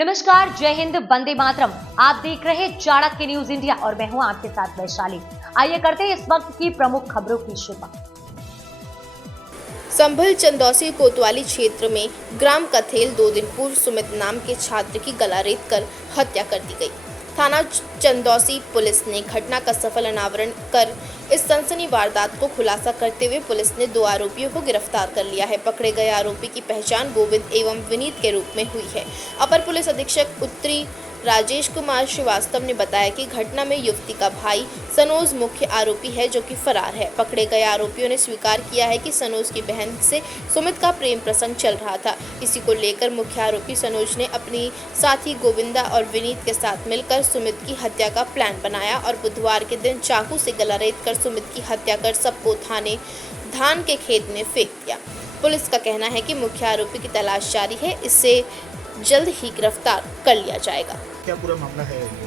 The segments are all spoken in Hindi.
नमस्कार, जय हिंद, वंदे मातरम। आप देख रहे हैं चाणक्य न्यूज इंडिया और मैं हूं आपके साथ वैशाली। आइए करते हैं इस वक्त की प्रमुख खबरों की शुरुआत। संभल चंदौसी कोतवाली क्षेत्र में ग्राम कथेल 2 दिन पूर्व सुमित नाम के छात्र की गला रेत कर हत्या कर दी गई। थाना चंदौसी पुलिस ने घटना का सफल अनावरण कर इस सनसनी वारदात को खुलासा करते हुए पुलिस ने 2 आरोपियों को गिरफ्तार कर लिया है। पकड़े गए आरोपी की पहचान गोविंद एवं विनीत के रूप में हुई है। अपर पुलिस अधीक्षक उत्तरी राजेश कुमार श्रीवास्तव ने बताया कि घटना में युवती का भाई सनोज मुख्य आरोपी है, जो कि फरार है। पकड़े गए आरोपियों ने स्वीकार किया है कि सनोज की बहन से सुमित का प्रेम प्रसंग चल रहा था। इसी को लेकर मुख्य आरोपी सनोज ने अपनी साथी गोविंदा और विनीत के साथ मिलकर सुमित की हत्या का प्लान बनाया और बुधवार के दिन चाकू से गला रेत कर सुमित की हत्या कर सबको थाने धान के खेत में फेंक दिया। पुलिस का कहना है कि मुख्य आरोपी की तलाश जारी है, इससे जल्द ही गिरफ्तार कर लिया जाएगा। क्या पूरा मामला है ये?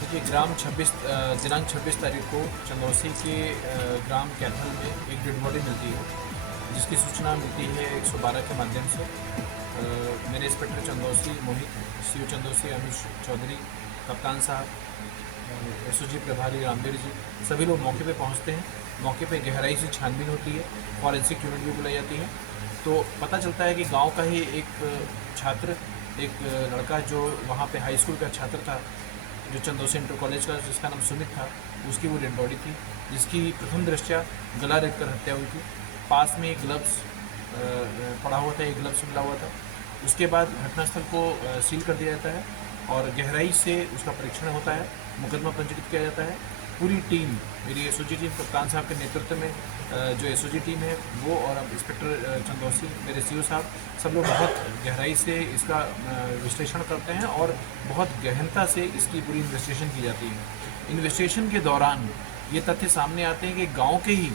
देखिए, दिनांक 26 तारीख को चंदौसी के ग्राम कैथल में एक डेड बॉडी मिलती है, जिसकी सूचना मिलती है 112 के माध्यम से। मेरे इंस्पेक्टर चंदौसी मोहित, सीओ चंदौसी अनुज चौधरी, कप्तान साहब, एसओजी प्रभारी रामवीर जी, सभी लोग मौके पे पहुंचते हैं। मौके पे गहराई से छानबीन होती है, फॉरेंसिक यूनिट भी बुलाई जाती है। तो पता चलता है कि गांव का ही एक छात्र, एक लड़का जो वहाँ पे हाई स्कूल का छात्र था, जो चंदौसी इंटर कॉलेज का, जिसका नाम सुमित था, उसकी वो डेड बॉडी थी, जिसकी प्रथम दृष्टया गला रेत कर हत्या हुई थी। पास में एक ग्लव्स पड़ा हुआ था, एक ग्लव्स मिला हुआ था। उसके बाद घटनास्थल को सील कर दिया जाता है और गहराई से उसका परीक्षण होता है, मुकदमा पंजीकृत किया जाता है। पूरी टीम, मेरी एसओजी टीम कप्तान साहब के नेतृत्व में जो एसओजी टीम है वो, और अब इंस्पेक्टर चंदौसी, मेरे सीओ साहब, सब लोग बहुत गहराई से इसका विश्लेषण करते हैं और बहुत गहनता से इसकी पूरी इन्वेस्टिगेशन की जाती है। इन्वेस्टिगेशन के दौरान ये तथ्य सामने आते हैं कि गांव के ही,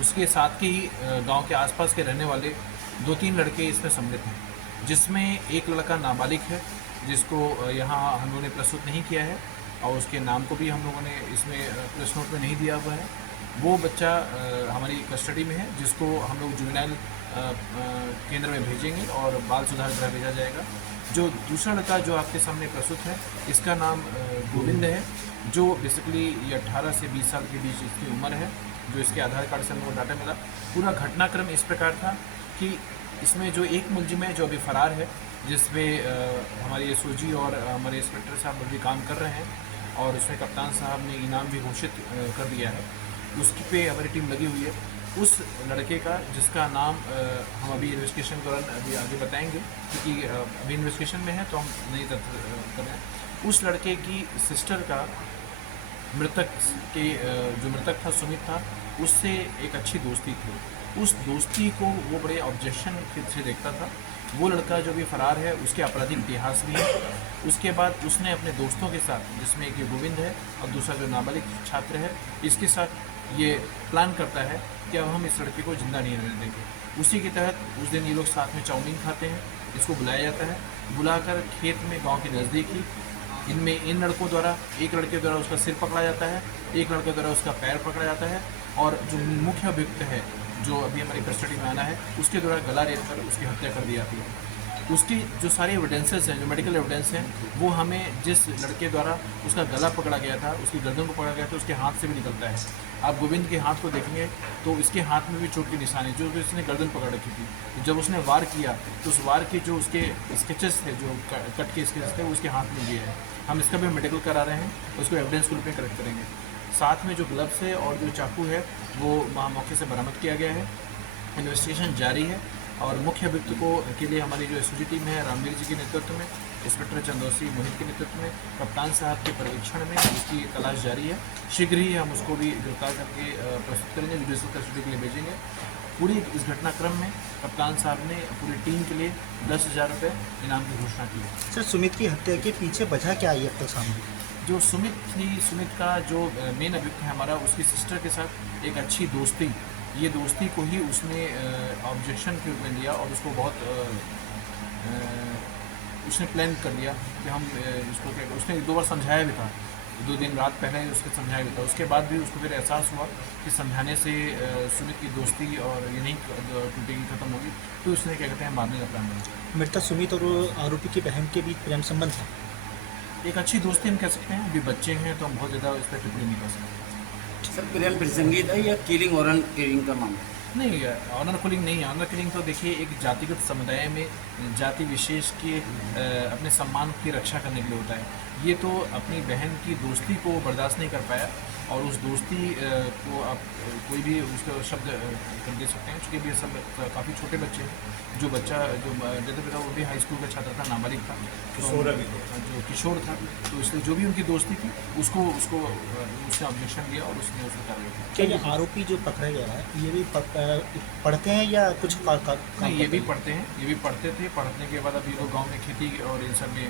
उसके साथ के ही गांव के आसपास के रहने वाले 2-3 लड़के इसमें सम्मिलित हैं, जिसमें एक लड़का नाबालिग है, जिसको यहाँ हम लोगों ने प्रस्तुत नहीं किया है और उसके नाम को भी हम लोगों ने इसमें प्रेस नोट में नहीं दिया हुआ है। वो बच्चा हमारी कस्टडी में है, जिसको हम लोग जुवेनाइल केंद्र में भेजेंगे और बाल सुधार गृह भेजा जाएगा। जो दूसरा लड़का जो आपके सामने प्रस्तुत है, इसका नाम गोविंद है, जो बेसिकली ये 18 से 20 साल के बीच इसकी उम्र है, जो इसके आधार कार्ड से हमको डाटा मिला। पूरा घटनाक्रम इस प्रकार था कि इसमें जो एक मुलजिम है जो अभी फरार है, जिसमें हमारे एसओजी और हमारे इंस्पेक्टर साहब भी काम कर रहे हैं और उसमें कप्तान साहब ने इनाम भी घोषित कर दिया है, उसकी पे हमारी टीम लगी हुई है। उस लड़के का, जिसका नाम हम अभी इन्वेस्टिगेशन के दौरान अभी आगे बताएंगे, क्योंकि अभी इन्वेस्टिगेशन में है तो हम नहीं तथ्य कर रहे हैं। उस लड़के की सिस्टर का, मृतक के जो मृतक था सुमित था, उससे एक अच्छी दोस्ती थी। उस दोस्ती को वो बड़े ऑब्जेक्शन से देखता था। वो लड़का जो भी फरार है, उसके आपराधिक इतिहास भी है। उसके बाद उसने अपने दोस्तों के साथ, जिसमें एक गोविंद है और दूसरा जो नाबालिग छात्र है, इसके साथ ये प्लान करता है कि अब हम इस लड़के को जिंदा नहीं रहने देंगे। उसी के तहत उस दिन ये लोग साथ में चाउमीन खाते हैं। इसको बुलाया जाता है, बुलाकर खेत में गाँव के नज़दीक ही इन लड़कों द्वारा, एक लड़के द्वारा उसका सिर पकड़ा जाता है, एक लड़के द्वारा उसका पैर पकड़ा जाता है, और जो मुख्य अभियुक्त है, जो अभी हमारी कस्टडी में आना है, उसके द्वारा गला रेत कर उसकी हत्या कर दी जाती है। उसकी जो सारे एविडेंसेस हैं, जो मेडिकल एविडेंस हैं, वो हमें जिस लड़के द्वारा उसका गला पकड़ा गया था, उसकी गर्दन को पकड़ा गया था, उसके हाथ से भी निकलता है। आप गोविंद के हाथ को देखेंगे तो इसके हाथ में भी चोट की निशानी, जो इसने गर्दन पकड़ रखी थी। तो जब उसने वार किया तो उस वार के जो उसके स्केचेस थे, जो कट के स्केचेस थे, वो उसके हाथ में दिए हैं। हम इसका भी मेडिकल करा रहे हैं, उसको एविडेंस के रूप में कलेक्ट करेंगे। साथ में जो ग्लव्स है और जो चाकू है, वो वहाँ मौके से बरामद किया गया है। इन्वेस्टिगेशन जारी है और मुख्य अभियुक्त को के लिए हमारी जो एसओजी टीम है, रामवीर जी के नेतृत्व में, इंस्पेक्टर चंदौसी मोहित के नेतृत्व में, कप्तान साहब के पर्यवेक्षण में उसकी तलाश जारी है। शीघ्र ही हम उसको भी गिरफ्तार करके प्रस्तुत करेंगे, जुडिशियल कस्टडी के लिए भेजेंगे। पूरी इस घटनाक्रम में कप्तान साहब ने पूरी टीम के लिए 10,000 रुपये इनाम की घोषणा की है। सर, सुमित की हत्या के पीछे वजह क्या आई अब तक सामने? जो सुमित थी, सुमित का जो मेन अभियुक्त है हमारा, उसकी सिस्टर के साथ एक अच्छी दोस्ती, ये दोस्ती को ही उसने ऑब्जेक्शन के रूप में लिया और उसको बहुत उसने प्लान कर लिया कि हम इसको क्या, उसने 1-2 बार समझाया भी था, 2 दिन रात पहले ही उसको समझाया भी था। उसके बाद भी उसको फिर एहसास हुआ कि समझाने से सुमित की दोस्ती और ये नहीं टूटेगी, ख़त्म होगी, तो फिर उसने क्या कहते हैं मारने का प्लान बनाया। मृतक सुमित और आरोपी की बहन के बीच प्रेम संबंध था। एक अच्छी दोस्ती हम कह सकते हैं, अभी बच्चे हैं तो हम बहुत ज़्यादा इस पर टिप्पणी नहीं कर सकते। सर प्रेम प्रसंगी था या किलिंग और किलिंग का मामला? नहीं, ऑनर किलिंग नहीं है। ऑनर किलिंग तो देखिए एक जातिगत समुदाय में जाति विशेष के अपने सम्मान की रक्षा करने के लिए होता है। ये तो अपनी बहन की दोस्ती को बर्दाश्त नहीं कर पाया और उस दोस्ती को आप कोई भी उसका शब्द कर दे सकते हैं, चूँकि ये सब काफ़ी छोटे बच्चे हैं। जो बच्चा जो जैसे पिता वो भी हाई स्कूल का छात्र था, नाबालिग था, जो किशोर था, तो इसलिए जो भी उनकी दोस्ती थी उसको उसने ऑब्जेक्शन दिया और उसने उसको कार्रवाई की। क्या ये आरोपी जो पकड़ा गया है ये भी पढ़ते हैं या कुछ नहीं, ये भी पढ़ते हैं, ये भी पढ़ते थे। पढ़ने के बाद अभी लोग गाँव में खेती और इन सब में